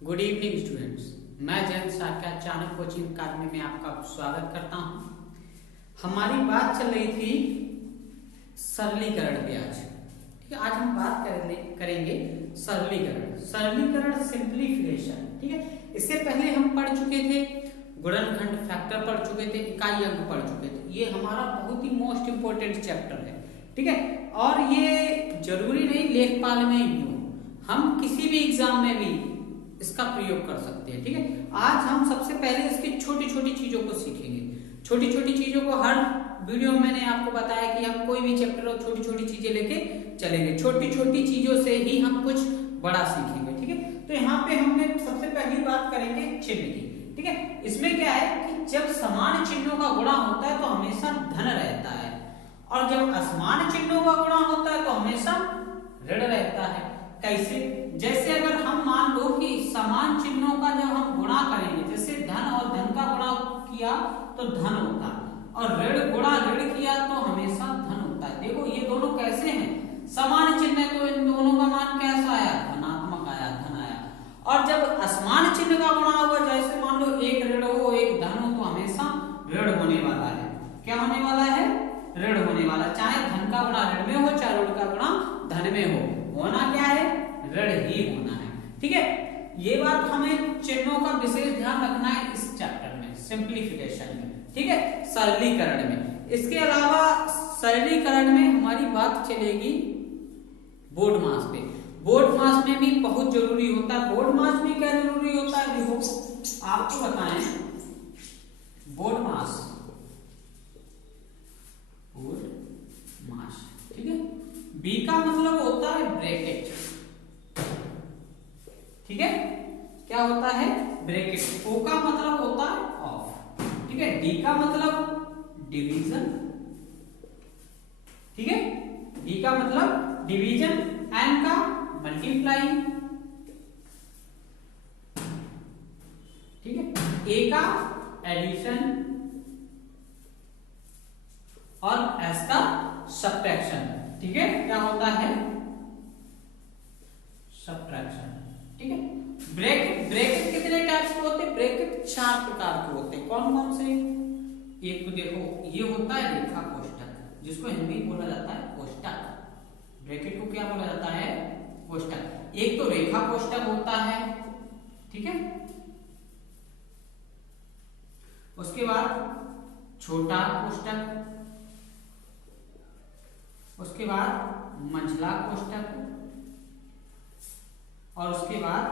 Good evening students. मैं जयंत साख्या Chanakya coaching अकादमी में आपका स्वागत करता हूं। हमारी बात चल रही थी सरलीकरण पे आज। ठीक है, आज हम बात करेंगे सरलीकरण सिंप्लीफिकेशन। ठीक है, इससे पहले हम पढ़ चुके थे गुणनखंड, फैक्टर पढ़ चुके थे, इकाई अंक पढ़ चुके थे। ये हमारा बहुत ही मोस्ट इंपोर्टेंट चैप्टर है। ठीक है, और ये जरूरी नहीं लेखपाल में ही हो, हम किसी भी एग्जाम में भी इसका प्रयोग कर सकते हैं। ठीक है, आज हम सबसे पहले इसकी छोटी छोटी चीजों को सीखेंगे। छोटी छोटी चीजों को हर वीडियो में मैंने आपको बताया कि हम कोई भी चैप्टर और छोटी छोटी चीजें लेके चलेंगे। छोटी छोटी चीजों से ही हम कुछ बड़ा सीखेंगे। ठीक है, तो यहाँ पे हमने सबसे पहली बात करेंगे चिन्ह की। ठीक है, इसमें क्या है कि जब समान चिन्हों का गुणा होता है तो हमेशा धन रहता है, और जब असमान चिन्हों का गुणा होता है तो हमेशा ऋण रहता है। कैसे? जैसे अगर हम मान लो कि समान चिन्हों का जब हम गुणा करेंगे, जैसे धन और धन का गुणा किया तो धन होता है, और ऋण गुणा ऋण किया तो हमेशा धन होता है। देखो ये दोनों कैसे हैं, समान चिन्ह है तो इन दोनों का मान कैसा आया, धनात्मक आया, धन आया। और जब असमान चिन्ह का गुणा होगा, जैसे मान लो एक ऋण हो एक धन हो, तो हमेशा ऋण होने वाला है। क्या होने वाला है? ऋण होने वाला। चाहे धन का गुणा ऋण में हो, चाहे ऋण का गुणा धन में हो, होना क्या है? ऋण ही होना है। ठीक है, ये बात हमें चिन्हों का विशेष ध्यान रखना है इस चैप्टर में, सिंप्लीफिकेशन में। ठीक है, सरलीकरण में। इसके अलावा सरलीकरण में हमारी बात चलेगी बोर्ड मास पे। बोर्ड मास में भी बहुत जरूरी होता है। बोर्ड मास में क्या जरूरी होता है, देखो आपको बताएं। बोर्ड मास, बोर्ड मास, ठीक है। बी का मतलब होता है ब्रैकेट। ठीक है, क्या होता है? ब्रैकेट। ओ का मतलब होता है ऑफ। ठीक है, डी का मतलब डिवीजन। ठीक है, डी का मतलब डिवीजन, एन का मल्टीप्लाई। ठीक है, ए का एडिशन, और एस का सब्ट्रैक्शन। ठीक है, क्या होता है? सब्ट्रैक्शन। ठीक है, ब्रैकेट, ब्रैकेट कितने टाइप्स के होते हैं? ब्रैकेट 4 प्रकार के होते हैं। कौन कौन से? एक तो देखो ये होता है रेखा कोष्ठक, जिसको हिंदी में बोला जाता है कोष्ठक। ब्रैकेट को क्या बोला जाता है? कोष्ठक। एक तो रेखा कोष्ठक होता है। ठीक है, उसके बाद छोटा कोष्ठक, उसके बाद मंझला कोष्ठक, और उसके बाद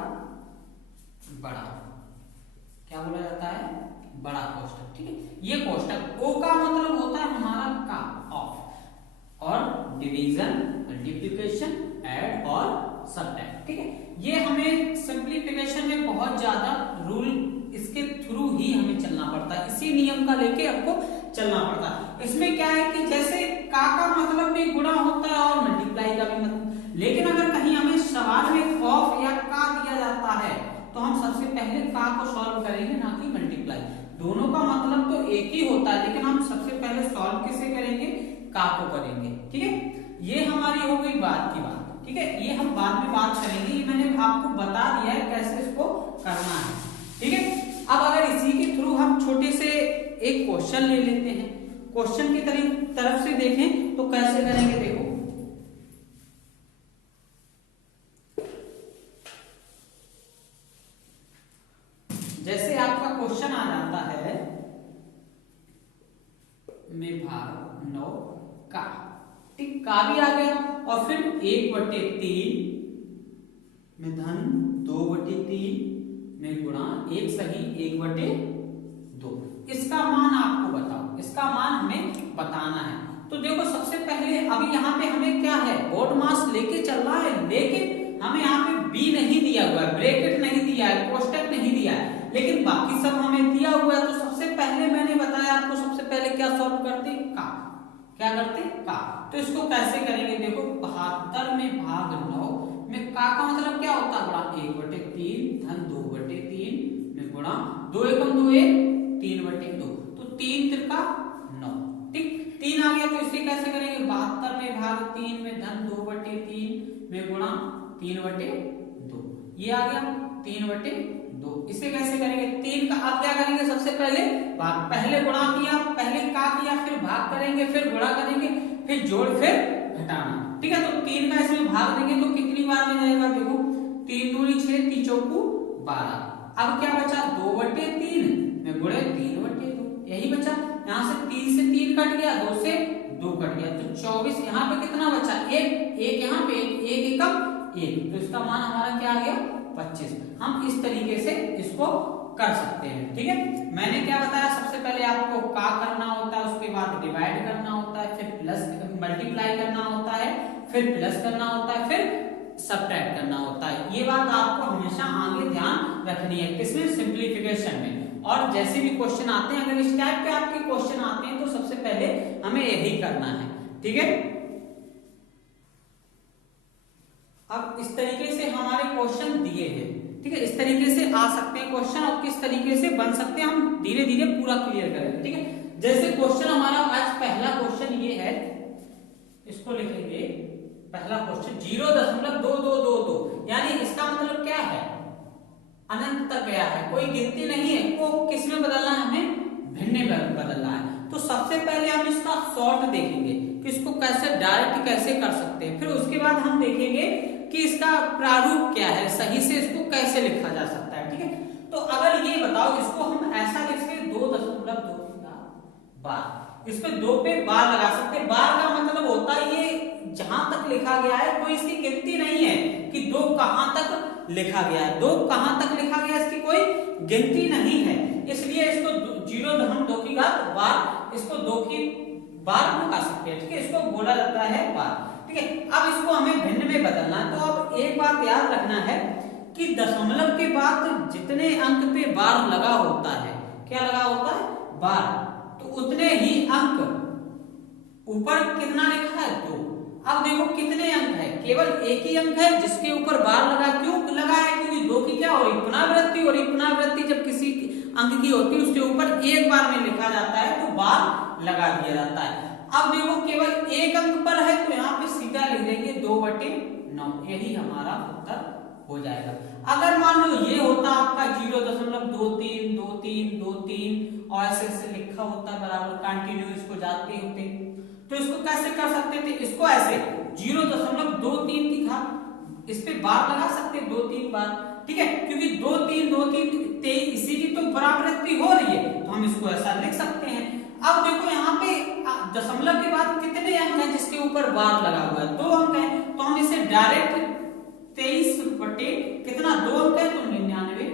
बड़ा, क्या बोला जाता है? बड़ा कोष्ठक। ठीक है, ये कोष्ठक। ओ का मतलब होता है हमारा का, ऑफ, और डिवीजन, मल्टीप्लिकेशन, ऐड और सब्ट्रैक्ट। ठीक है, ये हमें सिंप्लीफिकेशन में बहुत ज्यादा रूल, इसके थ्रू ही हमें चलना पड़ता है, इसी नियम का लेके आपको चलना पड़ता है। इसमें क्या है कि जैसे का मतलब भी गुणा होता है और मल्टीप्लाई का भी मतलब, लेकिन अगर कहीं हमें सवाल में ऑफ या का दिया जाता है तो हम सबसे पहले का को सॉल्व करेंगे, ना कि मल्टीप्लाई। दोनों का मतलब तो एक ही होता है, लेकिन हम सबसे पहले सॉल्व किसे करेंगे? का को करेंगे। ठीक है, ये हमारी हो गई बात की बात। ठीक है, ये हम बाद में बात करेंगे, ये मैंने आपको बता दिया है कैसे इसको करना है। ठीक है, अब अगर इसी के थ्रू हम छोटे से एक क्वेश्चन ले लेते हैं, क्वेश्चन की तरफ से देखें तो कैसे करेंगे। देखो जैसे आपका क्वेश्चन आ जाता है में भाग 9 का। ठीक, का भी आ गया, और फिर 1/3 में धन, 2/3 में गुणा, एक सही 1/2। इसका मान आपको बताओ, इसका मान हमें बताना है। तो देखो सबसे पहले अभी यहाँ पे हमें क्या है, बोर्ड मास लेके चल रहा है, लेकिन हमें यहाँ पे बी नहीं दिया हुआ है, ब्रैकेट नहीं दिया है, कोष्ठक नहीं दिया है, लेकिन बाकी सब हमें दिया हुआ है। तो सबसे पहले मैंने बताया आपको, सबसे पहले क्या सॉल्व करते? का। क्या करते? का। तो इसको कैसे करेंगे? देखो 72 में भाग 9 में का मतलब क्या होता है? बड़ा 1/3 धन 2/3 में गुणा, 2 एकम 2 1, 3/2, तो 3 त्रिका 9। ठीक, 3 आ गया, तो इसे कैसे करेंगे? 72 में भाग 3 में धन 2/3 में गुणा 3/2, ये आ गया। 3/2। इसे कैसे करेंगे? 3 का अब क्या करेंगे? सबसे पहले भाग, पहले गुणा किया, पहले का किया, फिर भाग करेंगे, फिर गुणा करेंगे, फिर जोड़, फिर घटाना। ठीक है, तो 3 का इसमें भाग देंगे तो कितनी बार में जाएगा? देखो 3 दूनी 6, 3 चौकू 12। अब क्या बचा? 2/3 में गुणे 3/2, यही बचा। यहाँ से 3 से 3 कट गया, 2 से 2 कट गया, तो 24। यहाँ पे कितना बचा? 1 यहाँ पे 1 एकम 1, तो इसका मान हमारा क्या आ गया? 25। हम इस तरीके से इसको कर सकते हैं। ठीक है, मैंने क्या बताया? सबसे पहले आपको का करना होता है, उसके बाद डिवाइड करना होता है, फिर प्लस मल्टीप्लाई करना होता है, फिर प्लस करना होता है, फिर सब्ट्रैक्ट करना होता है। ये बात आपको हमेशा आगे ध्यान रखनी है, किसमें? सिंप्लीफिकेशन में। और जैसे भी क्वेश्चन आते हैं, अगर इस टाइप के आपके क्वेश्चन आते हैं तो सबसे पहले हमें यही करना है। ठीक है, अब इस तरीके से हमारे क्वेश्चन दिए हैं। ठीक है, इस तरीके से आ सकते हैं क्वेश्चन, और किस तरीके से बन सकते हैं हम धीरे धीरे पूरा क्लियर करेंगे। ठीक है, जैसे क्वेश्चन हमारा आज पहला क्वेश्चन ये है, इसको लिखेंगे पहला क्वेश्चन 0.2222, यानी इसका मतलब क्या है? अनंत तक गया है, कोई गिनती नहीं है, को किस में बदलना है? हमें भिन्न में बदलना है। तो सबसे पहले हम इसका शॉर्ट देखेंगे कि इसको कैसे डायरेक्ट कैसे कर सकते हैं, फिर उसके बाद हम देखेंगे कि इसका प्रारूप क्या है, सही से इसको कैसे लिखा जा सकता है। ठीक है, तो अगर ये बताओ, इसको हम ऐसा लिख सकते 2.2 बार, इसमें 2 पे बार लगा सकते हैं। बार का मतलब होता है ये जहां तक लिखा गया है, कोई इसकी गिनती नहीं है कि 2 कहां तक लिखा गया है, 2 कहां तक लिखा गया, इसकी कोई गिनती नहीं है। इसलिए इसको 0.2 की घात बार, इसको 2 की बार लगा सकते हैं। ठीक है, इसको बोला जाता है बार। ठीक है, अब इसको हमें भिन्न में बदलना है। तो अब एक बात याद रखना है कि दशमलव के बाद जितने अंक पे बार लगा होता है, क्या लगा होता है? बार, तो उतने ही अंक ऊपर कितना लिखा है? 2। अब देखो कितने अंक है? केवल एक ही अंक है जिसके ऊपर बार लगा। क्यों लगा है? क्योंकि 2 की क्या हो रही? पुनरावृत्ति हो रही। पुनरावृत्ति जब किसी अंक की होती है, उसके ऊपर एक बार में लिखा जाता है तो बार लगा दिया जाता है। अब देखो केवल एक अंक पर है, तो यहाँ पे सीधा लिख देंगे 2/9, यही हमारा उत्तर हो जाएगा। अगर मान लो ये होता आपका 0.232323 और ऐसे ऐसे लिखा होता बराबर कंटिन्यू, इसको जाते होते, तो इसको कैसे कर सकते थे? इसको ऐसे 0.23 की घात, इस पे बार लगा सकते 2-3 बार। ठीक है, क्योंकि 2-3 23 इसी की तो बराबरती हो रही है, तो हम इसको ऐसा लिख सकते हैं। अब देखो यहाँ पे दशमलव के बाद कितने अंक हैं जिसके ऊपर बार लगा हुआ है? 2 अंक है, तो हम इसे डायरेक्ट 23 बटे कितना? 2 अंक है, तो 99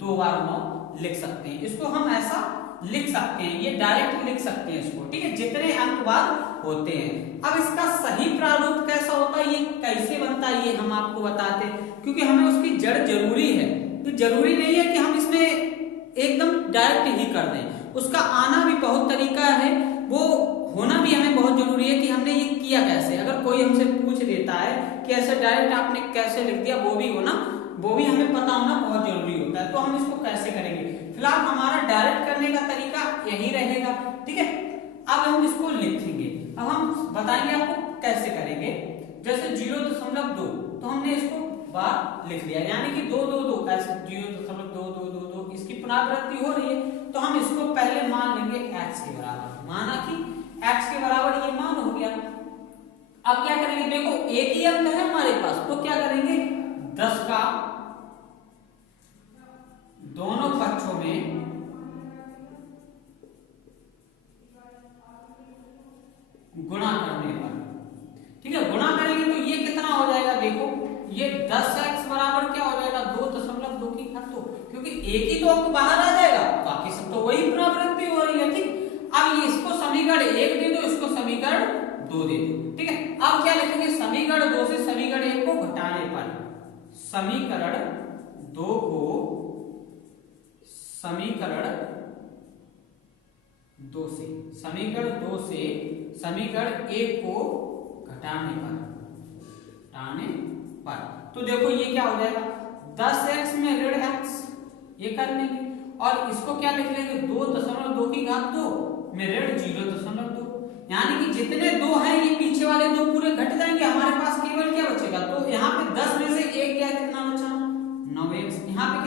2 बार 9 लिख सकते हैं। इसको हम ऐसा लिख सकते हैं, ये डायरेक्ट लिख सकते हैं इसको। ठीक है, जितने अंक बार होते हैं। अब इसका सही प्रारूप कैसा होता है, ये कैसे बनता है, ये हम आपको बताते हैं, क्योंकि हमें उसकी जड़ जरूरी है। तो जरूरी नहीं है कि हम इसमें एकदम डायरेक्ट ही कर दें, उसका आना भी बहुत तरीका है, वो होना भी हमें बहुत जरूरी है कि हमने ये किया कैसे। अगर कोई हमसे पूछ देता है कि ऐसे डायरेक्ट आपने कैसे लिख दिया, वो भी होना, वो भी हमें पता होना बहुत जरूरी होता है। तो हम इसको कैसे करेंगे? फिलहाल हमारा डायरेक्ट करने का तरीका यही रहेगा। ठीक है, अब हम इसको लिखेंगे। अब हम बताएंगे आपको कैसे करेंगे। जैसे 0.2, तो हमने इसको बार लिख दिया, यानी कि 2 ऐसे 0.2222, इसकी पुनरावृत्ति हो रही है, तो हम इसको पहले मान लेंगे x के बराबर। माना कि x के बराबर ये मान हो गया। अब क्या करेंगे? देखो एक ही अंक है हमारे पास, तो क्या करेंगे? 10 का दोनों पक्षों में गुणा करने पर, ठीक है, गुणा करेंगे तो ये कितना हो जाएगा? देखो ये 10x बराबर क्या हो जाएगा? 2.2 की घात 2, क्योंकि एक ही तो अंक बाहर आ जाएगा, बाकी सब तो वही पुनरावृत्ति हो रही है। ठीक, अब ये इसको समीकरण 1 दे दो, इसको समीकरण 2 दे दो। ठीक है, अब क्या लिखेंगे? समीकरण 2 से समीकरण 1 को घटाने पर, समीकरण 2 को समीकरण 2 से, समीकरण 2 से समीकरण 1 को घटाने पर, तो देखो ये क्या हो जाएगा? 10x में ऋण x, ये कर लेंगे, और इसको क्या लिख लेंगे? 2.2 की घात 2 में ऋण 0.2, यानी कि जितने 2 हैं ये पीछे वाले 2 पूरे घट जाएंगे, हमारे पास केवल क्या बचेगा? तो यहाँ पे 10 में से 1 क्या कितना बचा? 9x। यहाँ पे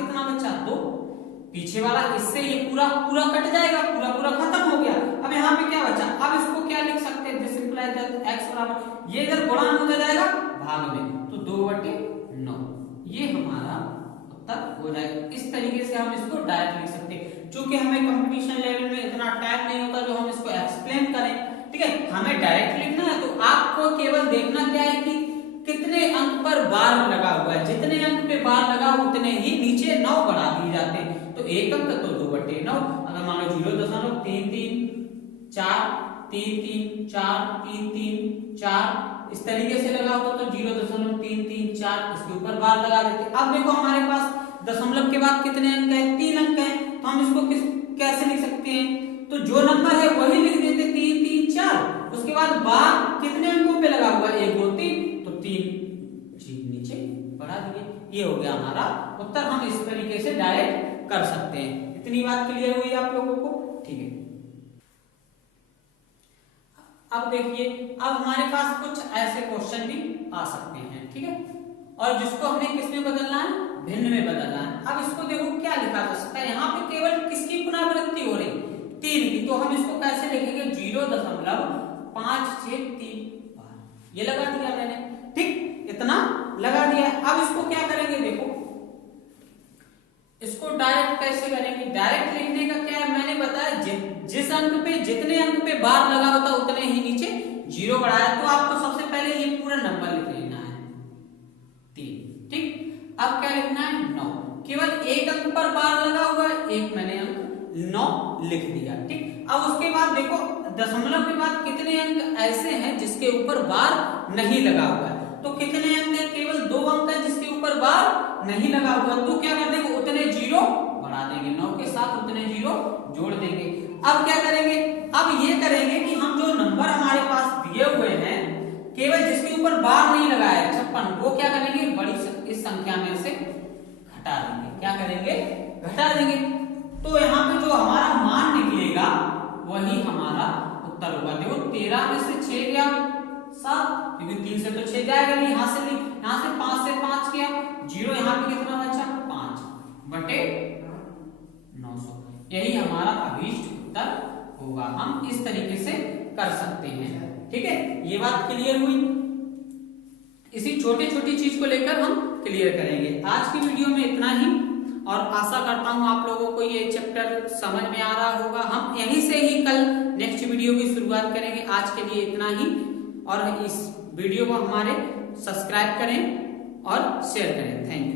पीछे वाला इससे ये पूरा पूरा कट जाएगा, पूरा पूरा खत्म हो गया। अब यहाँ पे क्या बचा, अब इसको क्या लिख सकते हैं, दिस इंप्लाइज दैट x बराबर, ये इधर गुणन हो जाएगा भाग में, तो 2/9 ये हमारा उत्तर हो जाएगा। इस तरीके से हम इसको डायरेक्ट लिख सकते हैं। चूंकि हमें कंपटीशन लेवल में इतना टाइम नहीं होता जो हम इसको एक्सप्लेन करें, ठीक है, हमें डायरेक्ट लिखना है तो आपको केवल देखना क्या है कि कितने अंक पर बार लगा हुआ है, जितने अंक पे बार लगा उतने ही नीचे 9 बढ़ा दिए जाते हैं। तो एक अंक तो 2/9, अगर मान लो 0.334 इस तरीके से लगा होता तो 0.334 इसके ऊपर बार लगा देते। अब देखो हमारे पास दशमलव के बाद कितने अंक है, 3 अंक है, तो हम इसको कैसे लिख सकते हैं, तो जो नंबर है वही लिख देते 3 3 4, उसके बाद बार कितने अंकों पे लगा हुआ है, 1 2 3, तो 3 नीचे बढ़ा दिए। ये हो गया हमारा उत्तर। हम इस तरीके से डायरेक्ट कर सकते हैं। इतनी बात क्लियर हुई आप लोगों को, ठीक है। अब देखिए, अब हमारे पास कुछ ऐसे क्वेश्चन भी आ सकते हैं, ठीक है, और जिसको हमें किस में बदलना है, भिन्न में बदलना है। अब इसको देखो क्या लिखा जा सकता है, यहाँ पे केवल किसकी पुनरावृत्ति हो रही, 3 की, तो हम इसको कैसे लिखेंगे, 0.563 ये लगा दिया मैंने, ठीक, इतना लगा दिया। अब इसको क्या करेंगे, देखो इसको डायरेक्ट कैसे करेंगे, डायरेक्ट लिखने का क्या है, मैंने बताया जिस अंक पे जितने अंक पे बार लगा होता उतने ही नीचे 0 बढ़ाया, तो आपको सबसे पहले ये पूरा नंबर लिख लेना है 3, ठीक। अब क्या लिखना है, 9, केवल एक अंक पर बार लगा हुआ है, एक मैंने अंक 9 लिख दिया, ठीक। अब उसके बाद देखो दशमलव के बाद कितने अंक ऐसे हैं जिसके ऊपर बार नहीं लगा हुआ है, तो कितने अंक है, केवल 2 अंक है जिसके ऊपर बार नहीं लगा हुआ, तो क्या कर देंगे, उतने 0 बढ़ा देंगे, 9 के साथ उतने 0 जोड़ देंगे। अब क्या करेंगे, अब ये करेंगे कि हम जो नंबर हमारे पास दिए हुए हैं केवल जिसके ऊपर बार नहीं लगा है 56, वो क्या करेंगे, बड़ी इस संख्या में से घटा देंगे, क्या करेंगे, घटा देंगे। तो यहाँ पे जो हमारा मान निकलेगा वही हमारा उत्तर होगा। देखो 13 में से 6 गया 7, क्योंकि 3 से तो 6 जाएगा नहीं, यहाँ से 5 से 5 गया 0, यहाँ पे कितना बचा, 5/900, यही हमारा अभीष्ट उत्तर होगा। हम इस तरीके से कर सकते हैं, ठीक है, ये बात क्लियर हुई। इसी छोटी छोटी चीज को लेकर हम क्लियर करेंगे। आज की वीडियो में इतना ही, और आशा करता हूं आप लोगों को ये चैप्टर समझ में आ रहा होगा। हम यहीं से ही कल नेक्स्ट वीडियो की शुरुआत करेंगे। आज के लिए इतना ही, और इस वीडियो को हमारे सब्सक्राइब करें और शेयर करें। Thank you.